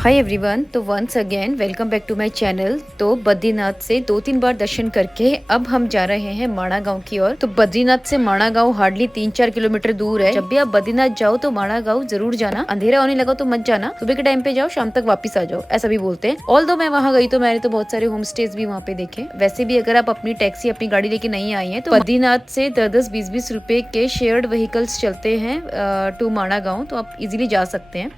हाय everyone, तो once again welcome back to my channel. तो बद्रीनाथ से 2-3 बार दर्शन करके अब हम जा रहे हैं माणा गांव की ओर। तो बद्रीनाथ से माणा गांव हार्डली 3-4 किलोमीटर दूर है। जब भी आप बद्रीनाथ जाओ तो माणा गांव जरूर जाना। अंधेरा होने लगा तो मत जाना, सुबह के टाइम पे जाओ, शाम तक वापस आ जाओ, ऐसा भी बोलते हैं। ऑल दो मैं वहाँ गई तो मैंने तो बहुत सारे होम स्टेज भी वहाँ पे देखे। वैसे भी अगर आप अपनी टैक्सी अपनी गाड़ी लेके नहीं आई है तो बद्रीनाथ से 10-10, 20-20 रुपए के शेयर्ड व्हीकल्स चलते हैं टू माणा गांव, तो आप इजिली जा सकते हैं।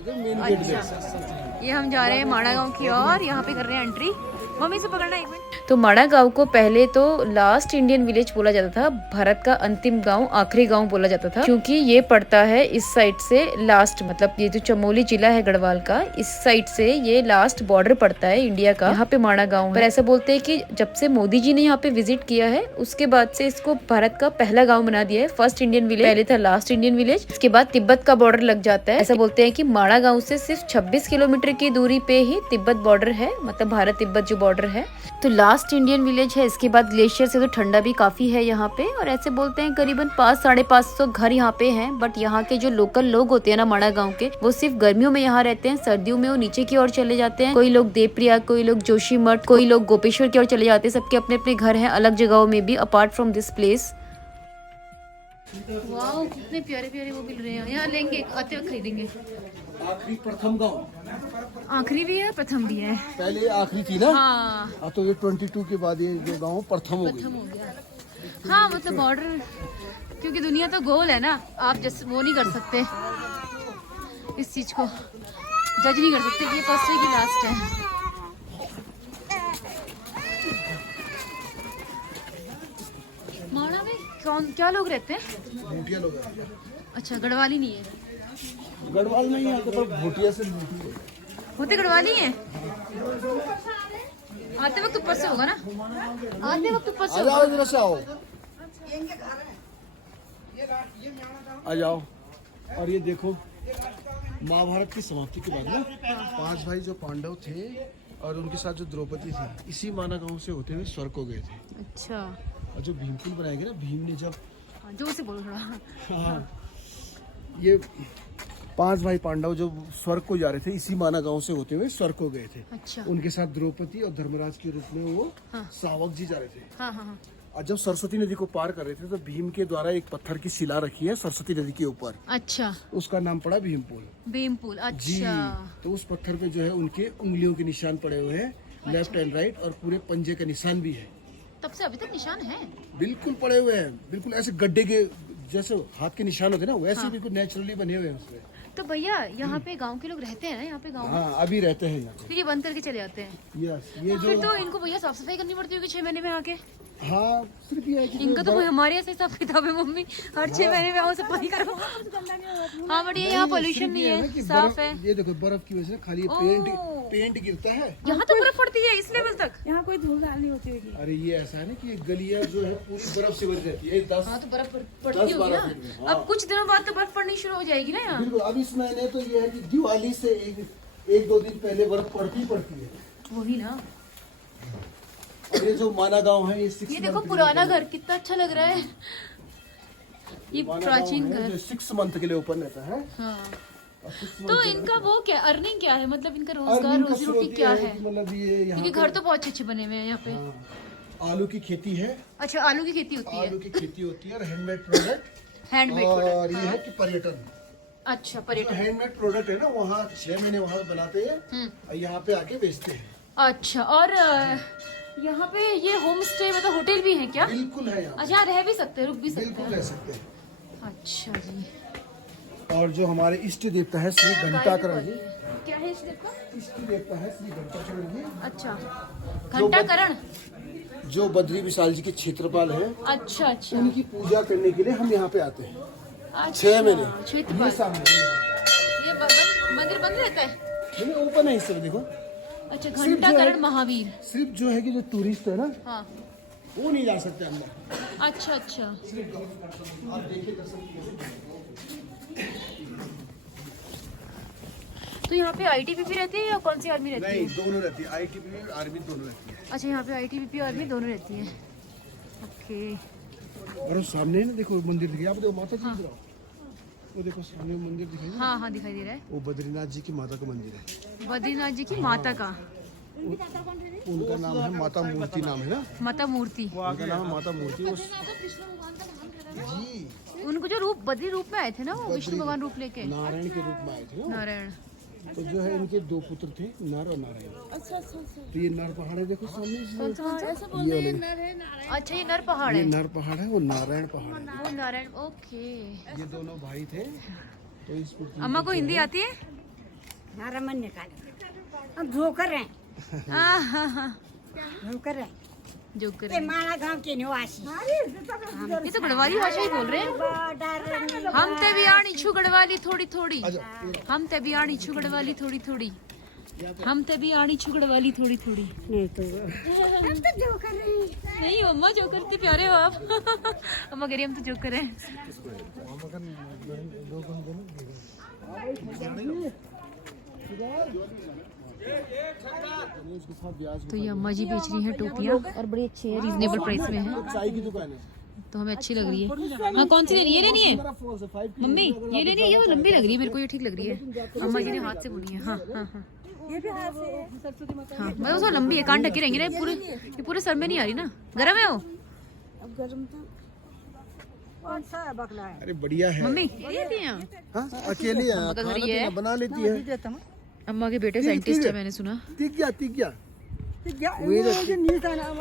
अच्छा, ये हम जा रहे हैं माणा गांव की ओर। यहाँ पे कर रहे हैं एंट्री। मम्मी से पकड़ना एक मिनट। तो माणा गांव को पहले तो लास्ट इंडियन विलेज बोला जाता था, भारत का अंतिम गांव, आखिरी गांव बोला जाता था, क्योंकि ये पड़ता है इस साइड से लास्ट, मतलब ये जो चमोली जिला है गढ़वाल का, इस साइड से ये लास्ट बॉर्डर पड़ता है इंडिया का। यहाँ पे माणा गांव है। पर ऐसा बोलते हैं कि जब से मोदी जी ने यहाँ पे विजिट किया है उसके बाद से इसको भारत का पहला गाँव बना दिया है। फर्स्ट इंडियन विलेज पहले था लास्ट इंडियन विलेज, इसके बाद तिब्बत का बॉर्डर लग जाता है। ऐसा बोलते हैं कि माणा गांव से सिर्फ 26 किलोमीटर की दूरी पे ही तिब्बत बॉर्डर है, मतलब भारत तिब्बत जो बॉर्डर है। तो लास्ट इंडियन विलेज है। इसके बाद ग्लेशियर से तो ठंडा भी काफी है यहाँ पे। और ऐसे बोलते हैं करीबन 500-550 घर यहाँ पे हैं। बट यहाँ के जो लोकल लोग होते हैं ना माणा गांव के, वो सिर्फ गर्मियों में यहाँ रहते हैं, सर्दियों में वो नीचे की ओर चले जाते हैं। कोई लोग देवप्रयाग, कोई लोग जोशीमठ, कोई लोग गोपेश्वर की ओर चले जाते हैं। सबके अपने अपने घर हैं अलग जगहों में भी, apart from this place. Wow, कितने प्यारे प्यारे वो मिल रहे हैं। यहाँ लेंगे, आते वक्त खरीदेंगे। आखिरी प्रथम गांव, आखिरी भी है प्रथम भी है। पहले आखिरी थी ना। हाँ, तो ये 22 के बाद ये जो गांव प्रथम हो गई। हो गया। हाँ, मतलब बॉर्डर, क्योंकि दुनिया तो गोल है ना, आप जैसे वो नहीं कर सकते, इस चीज को जज नहीं कर सकते कि ये फर्स्ट है कि लास्ट है। माणा में कौन क्या लोग रहते हैं? भूटिया लोग हैं। अच्छा, गढ़वाली नहीं है? गढ़वाल नहीं है तो भूटिया से होते गढ़वाली हैं। आते वक्त ऊपर से होगा ना, आते वक्त ऊपर से होगा। इधर से आओ, आ जाओ। और ये देखो, महाभारत की समाप्ति के बाद ना 5 भाई जो पांडव थे और उनके साथ जो द्रौपदी थी, इसी माना गांव से होते हुए स्वर्ग को गए थे। अच्छा, और जो भीमपुल बनाया गया ना, भीम ने जब, जोर से बोलो थोड़ा। हाँ, ये 5 भाई पांडव जो स्वर्ग को जा रहे थे, इसी माना गांव से होते हुए स्वर्ग को गए थे। अच्छा। उनके साथ द्रौपदी और धर्मराज के रूप में वो सावक जी जा रहे थे। हाँ हाँ हाँ। और जब सरस्वती नदी को पार कर रहे थे तो भीम के द्वारा एक पत्थर की शिला रखी है सरस्वती नदी के ऊपर। अच्छा, उसका नाम पड़ा भीमपुल। भीमपुल, जी। अच्छा। तो उस पत्थर पे जो है उनके उंगलियों के निशान पड़े हुए हैं, लेफ्ट एंड राइट, और पूरे पंजे का निशान भी है। तब से अभी तक निशान है? बिल्कुल पड़े हुए हैं, बिल्कुल ऐसे गड्ढे के जैसे हाथ के निशान होते हैं ना, वैसे बिल्कुल नेचुरली बने हुए हैं उसमें। तो भैया यहाँ पे गांव के लोग रहते हैं ना, यहाँ पे गांव में? हाँ, अभी रहते हैं यहाँ। फिर ये बंद करके चले जाते हैं? यस, ये फिर जो, तो इनको भैया साफ सफाई करनी पड़ती होगी 6 महीने में आके। हाँ, सिर्फ ये है कि इनका तो कोई हमारे ऐसे हिसाब किताब है, मम्मी हर 6 महीने में आओ सफाई करो। हाँ, बट ये यहाँ पोल्यूशन नहीं है, साफ है। ये देखो, बर्फ की वजह से खाली पेंट गिरता है। यहाँ तो बर्फ पड़ती है इस लेवल तक? यहाँ कोई धूल धाल नहीं होती होगी। अरे ये ऐसा है ना कि ये गलियां जो है पूरी बर्फ से भर जाती है। 10, हाँ, तो बर्फ पड़ती होगी ना। 10-12 फीट में, हाँ। अब कुछ दिनों बाद तो बर्फ पड़नी शुरू हो जाएगी ना यहाँ। बिल्कुल। अब इस महीने तो ये है कि दिवाली से 1-2 दिन पहले बर्फ पड़ती है। वही ना। और ये जो माना गांव है, ये देखो पुराना घर कितना अच्छा लग रहा है। ये प्राचीन घर 6 मंथ के लिए ओपन रहता है। हाँ। और 6 तो इनका वो क्या अर्निंग क्या है, मतलब इनका रोजगार, रोजी रोटी क्या है? मतलब ये यहाँ क्योंकि घर तो बहुत अच्छे अच्छे बने हुए हैं यहाँ पे। हाँ, आलू की खेती है। अच्छा, आलू की खेती होती है? आलू की खेती होती है और हैंडमेड प्रोडक्ट। हैंडमेड और प्रोडक्ट। ये है कि पर्यटन। अच्छा, पर्यटन। हैंडमेड प्रोडक्ट है ना, वहाँ 6 महीने वहाँ बनाते हैं और यहाँ पे आके बेचते हैं। अच्छा, और यहाँ पे ये होम स्टे मतलब होटल भी है क्या? बिल्कुल है यहाँ। अच्छा, रह भी सकते हैं, रुक भी सकते बिल्कुल हैं? रह सकते हैं। अच्छा जी। और जो हमारे इष्ट देवता है श्री घंटाकरण जी। क्या है इस देखो? इष्ट देवता है श्री घंटाकरण जी। अच्छा, घंटाकरण। जो बद्री विशाल जी के क्षेत्रपाल हैं, अच्छा अच्छा। उनकी पूजा करने के लिए हम यहाँ पे आते हैं। अच्छा, 6 महीने। क्षेत्रपाल। ये सामने ये मंदिर बंद रहता है? नहीं, ओपन है इस तरह देखो। अच्छा, सिर्फ जो घंटाकरण है- महावीर। सिर्फ जो है कि जो टूरिस्ट है ना, हाँ। वो नहीं जा सकते अंदर। अच्छा अच्छा। आप देखिए दर्शन कीजिए। तो यहाँ पे आईटीबीपी रहती है या कौन सी आर्मी रहती नहीं, है? दोनों रहती है, आईटीबीपी और आर्मी दोनों रहती है। अच्छा, यहाँ पे आईटीबीपी आर्मी दोनों रहती है। ओके। और वो सामने ना देखो मंदिर दिख गया, आप देखो माता जी। वो देखो सामने मंदिर दिखाई दे रहा हाँ हाँ दिखाई दे रहा है। है? वो बद्रीनाथ जी की माता का मंदिर है। बद्रीनाथ जी की माता का, उनका नाम है माता मूर्ति, नाम है ना, माता मूर्ति। उनका नाम है माता मूर्ति। जी उनको जो रूप बद्री रूप में आए थे ना, वो विष्णु भगवान रूप लेके, नारायण के रूप में आए थे ना। नारायण। तो जो है इनके 2 पुत्र थे, नर और नारायण। अच्छा। तो ये नर पहाड़ है, देखो सामने ये वाले। अच्छा ये नर पहाड़ ये है, नर पहाड़ है, वो नारायण पहाड़ है। वो नारायण। ओके। ये दोनों भाई थे। तो इस पृथ्वी अम्मा को हिंदी आती है? हम धोकर हैं, हाँ। धोकर हैं। जो कर ये माला गांव के निवासी। ये तो गढ़वाली भाषा ही बोल रहे हैं। हम ते भी आनी छू गढ़वाली थोड़ी थोड़ी, हम ते भी आनी छू गढ़वाली थोड़ी थोड़ी, हम ते भी आनी छू गढ़वाली थोड़ी थोड़ी। नहीं तो हम तो धोकर हैं। नहीं अम्मा जो करते प्यारे हो आप। अम्मा कह रही हम तो जो करें। तो ये अम्मा जी बेच रही हैं टोपियाँ और बड़ी अच्छी है, रीजनेबल प्राइस में है, चाय की दुकान है। तो हमें अच्छी लग रही है। हाँ कौन सी लेनी है? ये लेनी है मम्मी, ये लेनी है। ये तो लंबी लग रही है, मेरे को ये ठीक लग रही है। अम्मा जी ने हाथ से बोली है। हाँ हाँ हाँ ये भी हाथ से। हाँ, मतलब वो लंबी है, कान ढके रहेंगे ना, ये पूरे सर में नहीं आ रही ना। गरम है वो अब गर्म तो कौन सा बकला है? अरे बढ़िया है। मम्मी, ये लेती हैं? हाँ, अकेली है, अम्मा का घर खाना ये है। पीना बना लेती है। अम्मा के बेटे साइंटिस्ट है, मैंने सुना। तीक गया।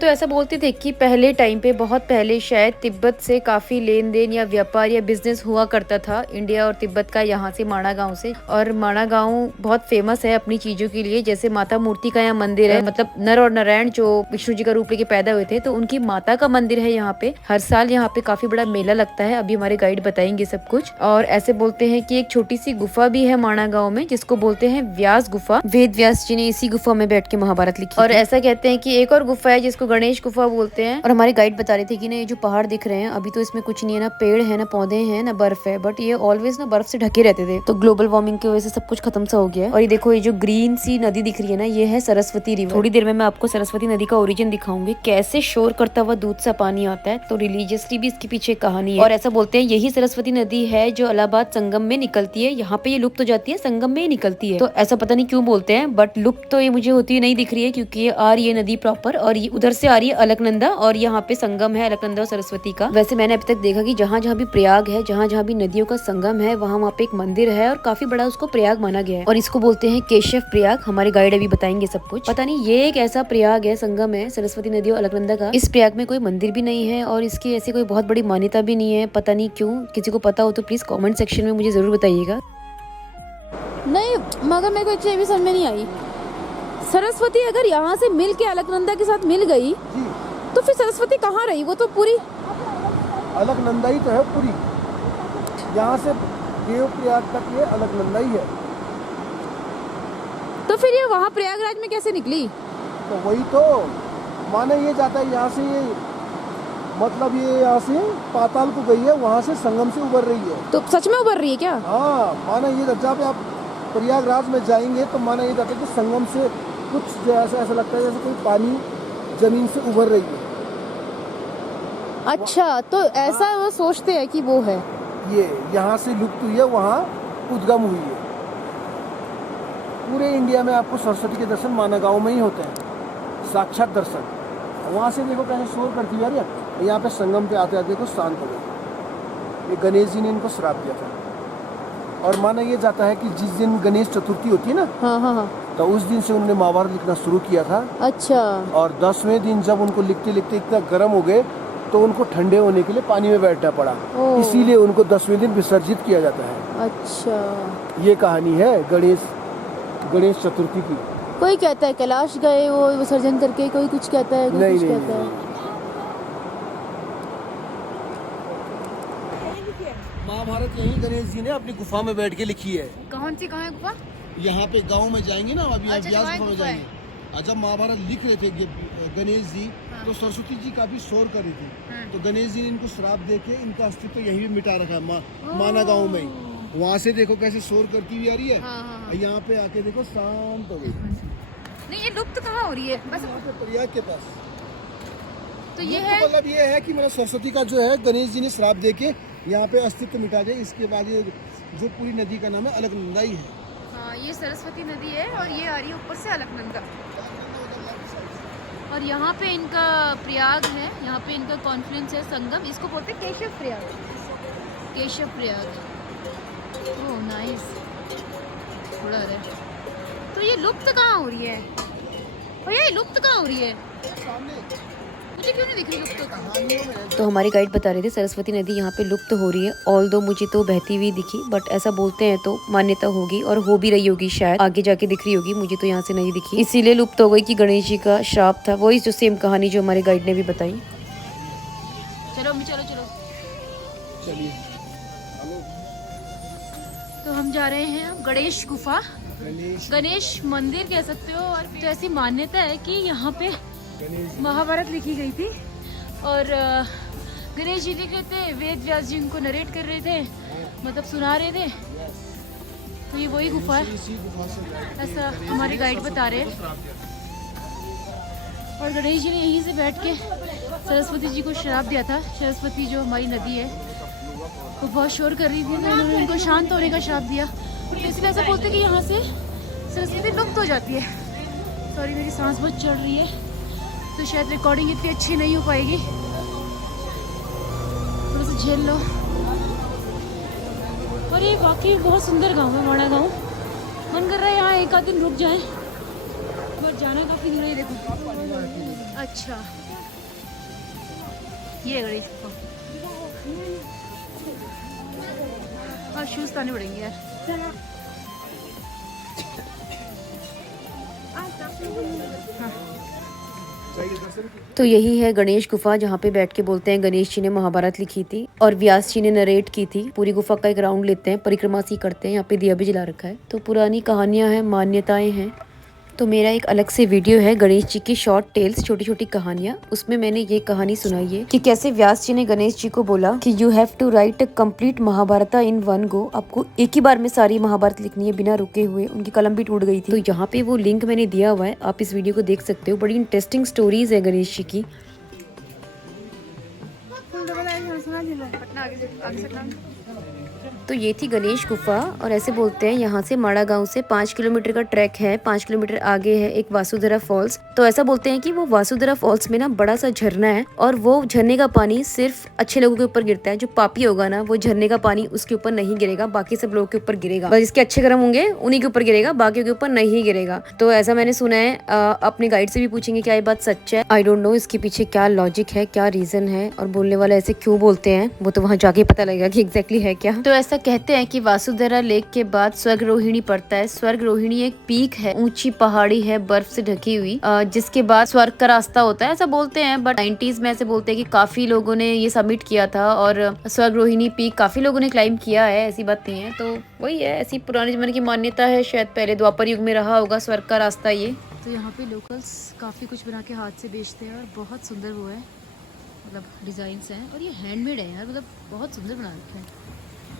तो ऐसा बोलते थे कि पहले टाइम पे, बहुत पहले, शायद तिब्बत से काफी लेन देन या व्यापार या बिजनेस हुआ करता था इंडिया और तिब्बत का, यहाँ से माणा गांव से। और माणा गांव बहुत फेमस है अपनी चीजों के लिए, जैसे माता मूर्ति का यहाँ मंदिर है, मतलब नर और नारायण जो विष्णु जी का रूप लेके पैदा हुए थे, तो उनकी माता का मंदिर है यहाँ पे। हर साल यहाँ पे काफी बड़ा मेला लगता है, अभी हमारे गाइड बताएंगे सब कुछ। और ऐसे बोलते हैं कि एक छोटी सी गुफा भी है माणा गाँव में, जिसको बोलते हैं व्यास गुफा। वेद व्यास जी ने इसी गुफा में बैठ के महाभारत लिखी। और ऐसा कहते हैं कि एक और गुफा है जिसको गणेश गुफा बोलते हैं। और हमारे गाइड बता रहे थे कि ना ये जो पहाड़ दिख रहे हैं, अभी तो इसमें कुछ नहीं है, ना पेड़ है, ना पौधे हैं, ना बर्फ है, बट ये ऑलवेज ना बर्फ से ढके रहते थे। तो ग्लोबल वार्मिंग की वजह से सब कुछ खत्म सा हो गया है। और ये देखो, ये जो ग्रीन सी नदी दिख रही है ना, ये है सरस्वती रिवर। थोड़ी देर में मैं आपको सरस्वती नदी का ओरिजिन दिखाऊंगी, कैसे शोर करता हुआ दूध सा पानी आता है। तो रिलीजियसली भी इसके पीछे कहानी है। और ऐसा बोलते हैं यही सरस्वती नदी है जो इलाहाबाद संगम में निकलती है। यहाँ पे ये लुप्त हो जाती है, संगम में ही निकलती है। तो ऐसा पता नहीं क्यों बोलते हैं, बट लुप्त तो ये मुझे होती नहीं दिख रही है, क्योंकि ये आ रही है नदी प्रॉपर, और ये उधर से आ रही है अलकनंदा, और यहाँ पे संगम है अलकनंदा और सरस्वती का। वैसे मैंने अभी तक देखा कि जहाँ जहाँ भी प्रयाग है, जहाँ जहाँ भी नदियों का संगम है, वहाँ पे एक मंदिर है और काफी बड़ा उसको प्रयाग माना गया है। और इसको बोलते हैं केशव प्रयाग। हमारे गाइड अभी बताएंगे सब कुछ। पता नहीं ये एक ऐसा प्रयाग है, संगम है सरस्वती नदी और अलकनंदा का। इस प्रयाग में कोई मंदिर भी नहीं है और इसकी ऐसी कोई बहुत बड़ी मान्यता भी नहीं है, पता नहीं क्यों। किसी को पता हो तो प्लीज कॉमेंट सेक्शन में मुझे जरूर बताइएगा। नहीं मगर मेरे को एक चीज भी समझ में नहीं आई, सरस्वती अगर यहाँ से मिल के अलकनंदा के साथ मिल गई तो फिर सरस्वती कहाँ रही? वो तो पूरी अलकनंदा ही तो है पूरी, यहाँ से देवप्रयाग तक ये अलकनंदा ही है। तो फिर ये वहाँ प्रयागराज में कैसे निकली? तो वही तो माना ये जाता है, यहाँ से ये मतलब ये यहाँ से पाताल को गई है, वहाँ से संगम से उबर रही है। तो सच में उबर रही है क्या? हाँ, माना ये जहाँ पे आप प्रयागराज में जाएंगे तो माना ये जाता है कि संगम से कुछ जैसे ऐसा लगता है जैसे कोई पानी जमीन से उभर रही है। अच्छा, तो ऐसा वो सोचते हैं कि वो है, ये यहाँ से लुप्त हुई है, वहाँ उद्गम हुई है। पूरे इंडिया में आपको सरस्वती के दर्शन माना गाँव में ही होते हैं, साक्षात दर्शन। वहाँ से देखो कैसे शोर करती है यार, यहाँ पे संगम पे आते आते देखो शांत हो गए। ये गणेश जी ने इनको श्राप दिया था। और माना ये जाता है कि जिस दिन गणेश चतुर्थी होती है ना, हाँ, तो उस दिन से उन्होंने महाभारत लिखना शुरू किया था। अच्छा। और 10वें दिन जब उनको लिखते लिखते इतना गर्म हो गए तो उनको ठंडे होने के लिए पानी में बैठना पड़ा, इसीलिए उनको 10वें दिन विसर्जित किया जाता है। अच्छा, ये कहानी है गणेश चतुर्थी की। कोई कहता है कैलाश गए वो विसर्जन करके, कोई कुछ कहता है, कोई कुछ कहता है। महाभारत यही गणेश जी ने अपनी गुफा में बैठ के लिखी है। कौन सी कहाँ है गुफा? यहाँ पे गांव में जाएंगे ना, अभी आप अच्छा, व्यास गुफा में गुफा है। जाएंगे। जब महाभारत लिख रहे थे गणेश जी, तो सरस्वती जी काफी शोर कर रही थी, तो गणेश जी ने इनको श्राप देके इनका अस्तित्व यहीं भी मिटा रखा है, माना गाँव में ही। वहाँ से देखो कैसे शोर करती हुई आ रही है, यहाँ पे आके देखो शांत हो गई। नहीं, ये लुप्त कहाँ हो रही है? बस प्रयाग के पास। तो ये है, मतलब ये है कि मतलब सरस्वती का जो है गणेश जी ने श्राप देके यहाँ पे अस्तित्व मिटा दे। इसके बाद ये जो पूरी नदी का नाम है अलकनंदा ही है। हाँ, ये सरस्वती नदी है और ये आ रही है ऊपर से अलकनंदा। और यहाँ पे इनका प्रयाग है, यहाँ पे इनका कॉन्फ्लुएंस है, संगम। इसको बोलते हैं केशव प्रयाग। केशव प्रयाग। Oh nice. थोड़ा है। तो ये लुप्त कहाँ हो रही है भैया? ये लुप्त कहाँ हो रही है? मुझे क्यों नहीं दिख रही लुप्त? तो हमारे गाइड बता रहे थे सरस्वती नदी यहाँ पे लुप्त हो रही है। ऑल्दो मुझे तो बहती हुई दिखी, बट ऐसा बोलते हैं तो मान्यता होगी और हो भी रही होगी, शायद आगे जाके दिख रही होगी। मुझे तो यहाँ से नहीं दिखी, इसीलिए लुप्त हो गई कि गणेश जी का श्राप था। वही जो सेम कहानी जो हमारे गाइड ने भी बताई। चलो चलो चलो चलिए। तो हम जा रहे हैं गणेश गुफा, गणेश मंदिर कह सकते हो। और तो ऐसी मान्यता है कि यहाँ पे महाभारत लिखी गई थी और गणेश जी लिख रहे थे, वेद व्यास जी उनको नरेट कर रहे थे, मतलब सुना रहे थे। तो ये वही गुफा है, ऐसा हमारे गाइड बता रहे हैं। और गणेश जी ने यहीं से बैठ के सरस्वती जी को श्राप दिया था। सरस्वती जो हमारी नदी है वो बहुत शोर कर रही थी, तो उन्होंने उनको शांत होने का श्राप दिया। इसलिए ऐसा बोलते हैं कि यहाँ से सरस्वती लुप्त हो जाती है। सॉरी, मेरी सांस बहुत चढ़ रही है, तो शायद रिकॉर्डिंग इतनी अच्छी नहीं हो पाएगी, थोड़ा सा झेल लो। और ये वाकई बहुत सुंदर गांव है, माड़ा गांव। मन कर रहा है यहाँ एक आध दिन रुक जाए, बट जाना काफी दूर है। देखो, अच्छा ये गणेश गुफा। और शूज ताने पड़ेंगे यार। तो यही है गणेश गुफा, जहाँ पे बैठ के बोलते हैं गणेश जी ने महाभारत लिखी थी और व्यास जी ने नरेट की थी। पूरी गुफा का एक राउंड लेते हैं, परिक्रमा सी करते हैं। यहाँ पे दिया भी जला रखा है। तो पुरानी कहानियां हैं, मान्यताएं हैं। तो मेरा एक अलग से वीडियो है गणेश जी की शॉर्ट टेल्स, छोटी छोटी कहानियां। उसमें मैंने ये कहानी सुनाई है कि कैसे व्यास जी ने गणेश जी को बोला कि you have to write complete Mahabharat in one go. आपको एक ही बार में सारी महाभारत लिखनी है बिना रुके हुए। उनकी कलम भी टूट गई थी। तो यहाँ पे वो लिंक मैंने दिया हुआ है, आप इस वीडियो को देख सकते हो। बड़ी इंटरेस्टिंग स्टोरीज है गणेश जी की। तो ये थी गणेश गुफा और ऐसे बोलते हैं यहाँ से माड़ा गांव से 5 किलोमीटर का ट्रैक है। 5 किलोमीटर आगे है एक वासुधरा फॉल्स। तो ऐसा बोलते हैं कि वो वासुधरा फॉल्स में ना बड़ा सा झरना है और वो झरने का पानी सिर्फ अच्छे लोगों के ऊपर गिरता है। जो पापी होगा ना, वो झरने का पानी उसके ऊपर नहीं गिरेगा, बाकी सब लोगों के ऊपर गिरेगा। बस जिसके अच्छे कर्म होंगे उन्हीं के ऊपर गिरेगा, बाकी के ऊपर नहीं गिरेगा। तो ऐसा मैंने सुना है। अपने गाइड से भी पूछेंगे क्या ये बात सच है। आई डोंट नो इसके पीछे क्या लॉजिक है, क्या रीजन है और बोलने वाले ऐसे क्यों बोलते हैं, वो तो वहाँ जाके पता लगेगा कि एग्जैक्टली है क्या। तो ऐसा कहते हैं कि वासुधरा लेक के बाद स्वर्ग रोहिणी पड़ता है। स्वर्ग रोहिणी एक पीक है, ऊंची पहाड़ी है बर्फ से ढकी हुई, जिसके बाद स्वर्ग का रास्ता होता है, ऐसा बोलते हैं। बट 90s में ऐसे बोलते हैं कि काफी लोगों ने ये सबमिट किया था और स्वर्ग रोहिणी पीक काफी लोगों ने क्लाइम किया है, ऐसी बात नहीं है। तो वही है, ऐसी पुराने जमाने की मान्यता है। शायद पहले द्वापर युग में रहा होगा स्वर्ग का रास्ता ये। तो यहाँ पे लोकल्स काफी कुछ बना के हाथ से बेचते हैं और बहुत सुंदर वो है, मतलब डिजाइन हैं। और ये हैंडमेड है यार, मतलब बहुत सुंदर बना रखा है।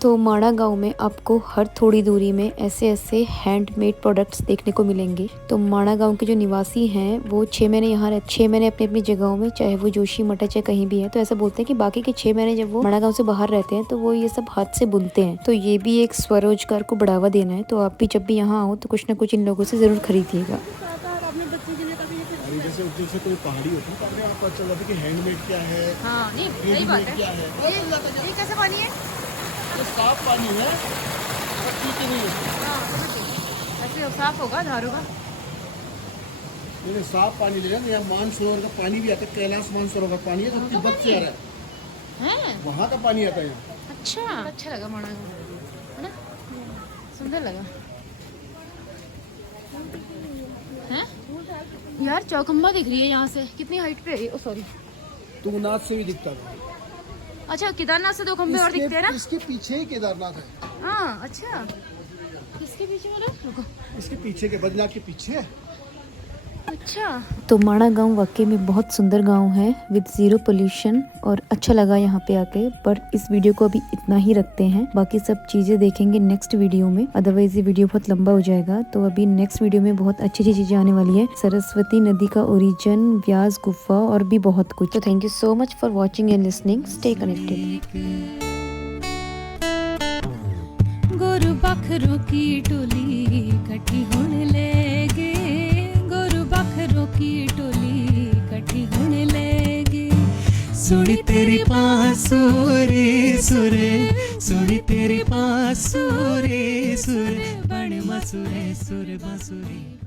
तो माड़ा गांव में आपको हर थोड़ी दूरी में ऐसे ऐसे हैंडमेड प्रोडक्ट्स देखने को मिलेंगे। तो माड़ा गांव के जो निवासी हैं वो 6 महीने यहाँ रहते, 6 महीने अपनी अपनी जगहों में, चाहे वो जोशी मठ चाहे कहीं भी है। तो ऐसा बोलते हैं कि बाकी के 6 महीने जब वो माड़ा गांव से बाहर रहते हैं तो वो ये सब हाथ से बुनते हैं। तो ये भी एक स्वरोजगार को बढ़ावा देना है। तो आप भी जब भी यहाँ आओ तो कुछ ना कुछ इन लोगों से जरूर खरीदिएगा। जैसे कोई पहाड़ी होती है तो अपने आप पता चल जाता है कि हैंडमेड क्या है। हाँ, नहीं सही बात है। ये कैसे पानी है? ये साफ पानी है, पर ठीक नहीं है। ऐसे साफ होगा धारों का। नहीं, साफ पानी ले लेना। यहाँ मानसरोवर का पानी भी आता है, कैलाश मानसरोवर का पानी है जो तिब्बत से आ रहा है, वहाँ का पानी आता है यहाँ। अच्छा लगा माना, है ना, सुंदर लगा है यार। चौखंबा दिख रही है यहाँ से, कितनी हाइट पे है? ओ सॉरी, तुंगनाथ से भी दिखता है। अच्छा, केदारनाथ से 2 खंबे और दिखते हैं ना? इसके पीछे ही केदारनाथ है। हाँ, अच्छा, किसके पीछे बोला? रुको, इसके पीछे के बद्रीनाथ के पीछे। अच्छा। तो माड़ा गांव वाकई में बहुत सुंदर गांव है विद 0 पोल्यूशन और अच्छा लगा यहाँ पे आके। पर इस वीडियो को अभी इतना ही रखते हैं, बाकी सब चीजें देखेंगे नेक्स्ट वीडियो में, अदरवाइज ये वीडियो बहुत लंबा हो जाएगा। तो अभी नेक्स्ट वीडियो में बहुत अच्छी अच्छी चीजें आने वाली है, सरस्वती नदी का ओरिजिन, व्यास गुफा और भी बहुत कुछ। तो thank you so much for watching and listening. Stay connected. बखरों की टोली इकट्ठी होने लगे, गुरु बखरों की टोली इकट्ठी होने लगे। सुनी तेरी बांसुरी सुरे, सुनी तेरी बांसुरी सुरे, बण मसुरे सुर बांसुरी।